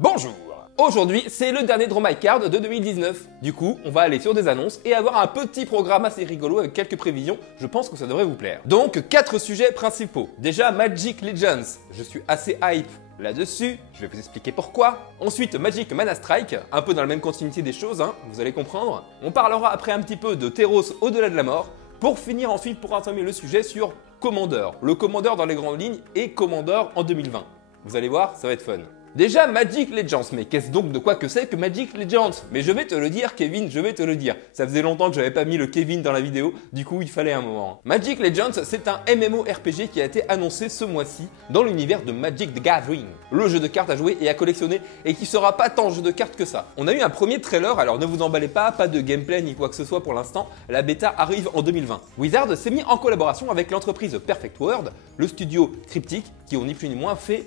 Bonjour! Aujourd'hui, c'est le dernier Draw My Card de 2019. Du coup, on va aller sur des annonces et avoir un petit programme assez rigolo avec quelques prévisions. Je pense que ça devrait vous plaire. Donc, 4 sujets principaux. Déjà, Magic Legends. Je suis assez hype là-dessus. Je vais vous expliquer pourquoi. Ensuite, Magic Mana Strike. Un peu dans la même continuité des choses, hein, vous allez comprendre. On parlera après un petit peu de Theros au-delà de la mort. Pour finir ensuite, pour entamer le sujet sur Commander. Le Commander dans les grandes lignes et Commander en 2020. Vous allez voir, ça va être fun. Déjà, Magic Legends, mais qu'est-ce donc de quoi que c'est que Magic Legends? Mais je vais te le dire, Kevin, je vais te le dire. Ça faisait longtemps que j'avais pas mis le Kevin dans la vidéo, du coup il fallait un moment. Magic Legends, c'est un MMORPG qui a été annoncé ce mois-ci dans l'univers de Magic the Gathering. Le jeu de cartes à jouer et à collectionner et qui sera pas tant jeu de cartes que ça. On a eu un premier trailer, alors ne vous emballez pas de gameplay ni quoi que ce soit pour l'instant. La bêta arrive en 2020. Wizard s'est mis en collaboration avec l'entreprise Perfect World, le studio Cryptic, qui ont ni plus ni moins fait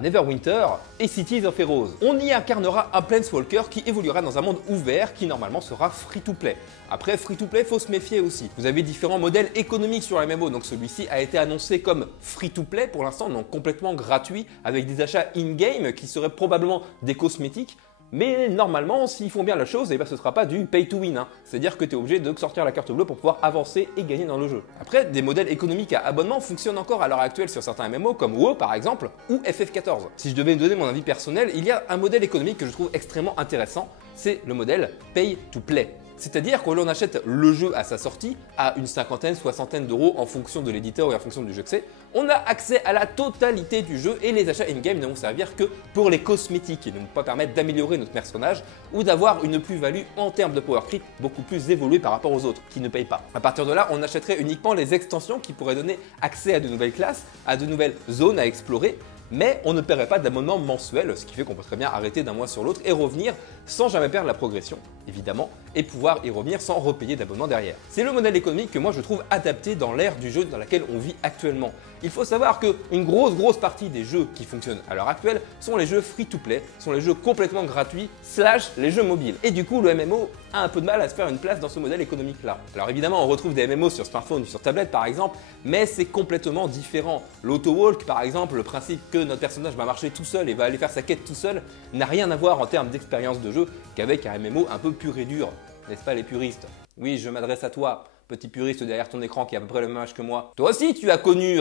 Neverwinter et Cities of Heroes. On y incarnera un Planeswalker qui évoluera dans un monde ouvert qui normalement sera free-to-play. Après, free-to-play, faut se méfier aussi. Vous avez différents modèles économiques sur la MMO, donc celui-ci a été annoncé comme free-to-play pour l'instant, donc complètement gratuit, avec des achats in-game qui seraient probablement des cosmétiques. Mais normalement, s'ils font bien la chose, ce ne sera pas du pay to win. C'est-à-dire que tu es obligé de sortir la carte bleue pour pouvoir avancer et gagner dans le jeu. Après, des modèles économiques à abonnement fonctionnent encore à l'heure actuelle sur certains MMO comme WoW par exemple ou FF14. Si je devais donner mon avis personnel, il y a un modèle économique que je trouve extrêmement intéressant, c'est le modèle pay to play. C'est-à-dire que l'on achète le jeu à sa sortie à une cinquantaine, soixantaine d'euros en fonction de l'éditeur et en fonction du jeu que c'est. On a accès à la totalité du jeu et les achats in-game ne vont servir que pour les cosmétiques et ne vont pas permettre d'améliorer notre personnage ou d'avoir une plus-value en termes de power creep beaucoup plus évoluée par rapport aux autres qui ne payent pas. À partir de là, on achèterait uniquement les extensions qui pourraient donner accès à de nouvelles classes, à de nouvelles zones à explorer. Mais on ne paierait pas d'abonnement mensuel, ce qui fait qu'on peut très bien arrêter d'un mois sur l'autre et revenir sans jamais perdre la progression, évidemment, et pouvoir y revenir sans repayer d'abonnement derrière. C'est le modèle économique que moi je trouve adapté dans l'ère du jeu dans laquelle on vit actuellement. Il faut savoir qu'une grosse partie des jeux qui fonctionnent à l'heure actuelle sont les jeux free-to-play, sont les jeux complètement gratuits, / les jeux mobiles. Et du coup, le MMO a un peu de mal à se faire une place dans ce modèle économique-là. Alors évidemment, on retrouve des MMO sur smartphone ou sur tablette par exemple, mais c'est complètement différent. L'auto-walk par exemple, le principe que notre personnage va marcher tout seul et va aller faire sa quête tout seul, n'a rien à voir en termes d'expérience de jeu qu'avec un MMO un peu pur et dur. N'est-ce pas les puristes? Oui, je m'adresse à toi, petit puriste derrière ton écran qui a à peu près le même âge que moi. Toi aussi, tu as connu...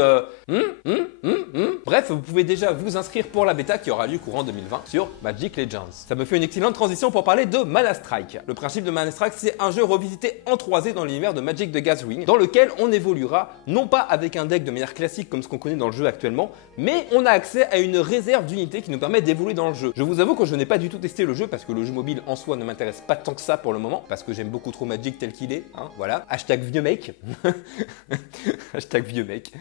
Bref, vous pouvez déjà vous inscrire pour la bêta qui aura lieu courant 2020 sur Magic Legends. Ça me fait une excellente transition pour parler de Mana Strike. Le principe de Mana Strike, c'est un jeu revisité en 3D dans l'univers de Magic the Gathering, dans lequel on évoluera non pas avec un deck de manière classique comme ce qu'on connaît dans le jeu actuellement, mais on a accès à une réserve d'unités qui nous permet d'évoluer dans le jeu. Je vous avoue que je n'ai pas du tout testé le jeu parce que le jeu mobile en soi ne m'intéresse pas tant que ça pour le moment, parce que j'aime beaucoup trop Magic tel qu'il est, hein, voilà. Hashtag vieux mec. Hashtag vieux mec.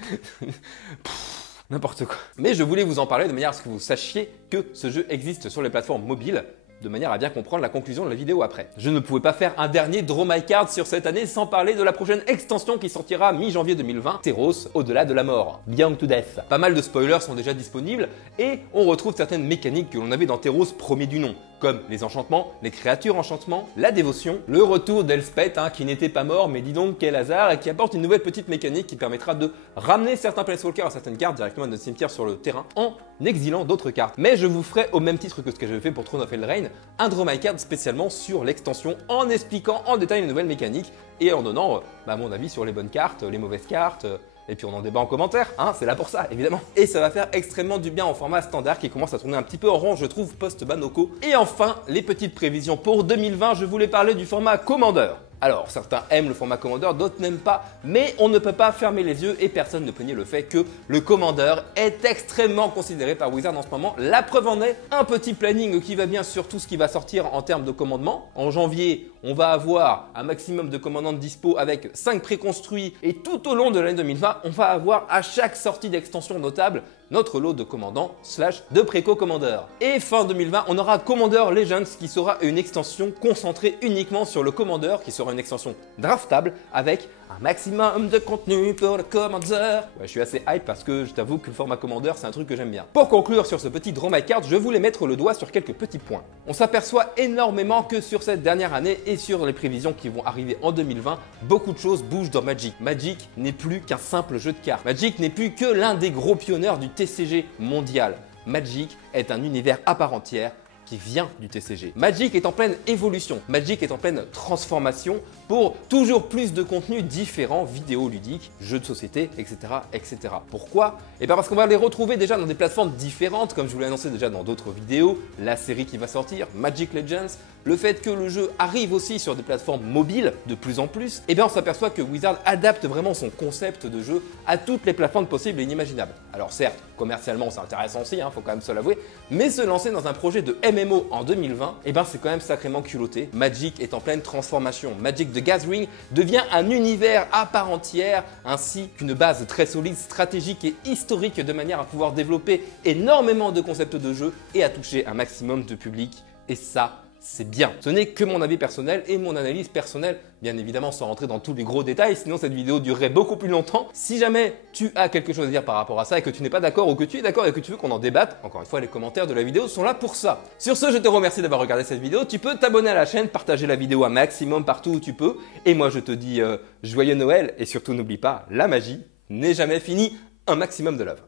N'importe quoi. Mais je voulais vous en parler de manière à ce que vous sachiez que ce jeu existe sur les plateformes mobiles, de manière à bien comprendre la conclusion de la vidéo après. Je ne pouvais pas faire un dernier Draw My Card sur cette année sans parler de la prochaine extension qui sortira mi-janvier 2020, Theros, au-delà de la mort, Beyond to Death. Pas mal de spoilers sont déjà disponibles et on retrouve certaines mécaniques que l'on avait dans Theros premier du nom, comme les enchantements, les créatures enchantements, la dévotion, le retour d'Elspeth qui n'était pas mort mais dis donc quel hasard et qui apporte une nouvelle petite mécanique qui permettra de ramener certains Planeswalkers à certaines cartes directement de notre cimetière sur le terrain en exilant d'autres cartes. Mais je vous ferai au même titre que ce que j'avais fait pour Throne of Eldraine, un Draw My Card spécialement sur l'extension en expliquant en détail les nouvelles mécaniques et en donnant mon avis sur les bonnes cartes, les mauvaises cartes. Et puis on en débat en commentaire, c'est là pour ça, évidemment. Et ça va faire extrêmement du bien en format standard qui commence à tourner un petit peu en rond, je trouve, post-Banoko. Et enfin, les petites prévisions pour 2020, je voulais parler du format Commander. Alors, certains aiment le format Commander, d'autres n'aiment pas, mais on ne peut pas fermer les yeux et personne ne peut nier le fait que le Commander est extrêmement considéré par Wizard en ce moment. La preuve en est, un petit planning qui va bien sur tout ce qui va sortir en termes de commandement. En janvier, on va avoir un maximum de commandants de dispo avec 5 préconstruits et tout au long de l'année 2020, on va avoir à chaque sortie d'extension notable notre lot de commandants / de préco-commandeurs. Et fin 2020, on aura Commander Legends qui sera une extension concentrée uniquement sur le Commander, qui sera une extension draftable avec un maximum de contenu pour le Commander. Ouais, je suis assez hype parce que je t'avoue que le format Commander, c'est un truc que j'aime bien. Pour conclure sur ce petit Draw My Card, je voulais mettre le doigt sur quelques petits points. On s'aperçoit énormément que sur cette dernière année et sur les prévisions qui vont arriver en 2020, beaucoup de choses bougent dans Magic. Magic n'est plus qu'un simple jeu de cartes. Magic n'est plus que l'un des gros pionniers du TCG mondial. Magic est un univers à part entière qui vient du TCG. Magic est en pleine évolution, Magic est en pleine transformation pour toujours plus de contenus différents, vidéoludiques, jeux de société, etc. etc. Pourquoi? Et bien parce qu'on va les retrouver déjà dans des plateformes différentes, comme je vous l'ai annoncé déjà dans d'autres vidéos, la série qui va sortir, Magic Legends, le fait que le jeu arrive aussi sur des plateformes mobiles de plus en plus, et bien on s'aperçoit que Wizard adapte vraiment son concept de jeu à toutes les plateformes possibles et inimaginables. Alors certes, commercialement c'est intéressant aussi, faut quand même se l'avouer, mais se lancer dans un projet de MMO en 2020, et ben c'est quand même sacrément culotté. Magic est en pleine transformation. Magic the Gathering devient un univers à part entière, ainsi qu'une base très solide, stratégique et historique de manière à pouvoir développer énormément de concepts de jeu et à toucher un maximum de public. Et ça, c'est bien. Ce n'est que mon avis personnel et mon analyse personnelle, bien évidemment sans rentrer dans tous les gros détails, sinon cette vidéo durerait beaucoup plus longtemps. Si jamais tu as quelque chose à dire par rapport à ça et que tu n'es pas d'accord ou que tu es d'accord et que tu veux qu'on en débatte, encore une fois les commentaires de la vidéo sont là pour ça. Sur ce, je te remercie d'avoir regardé cette vidéo, tu peux t'abonner à la chaîne, partager la vidéo un maximum partout où tu peux, et moi je te dis joyeux Noël et surtout n'oublie pas, la magie n'est jamais finie, un maximum de love.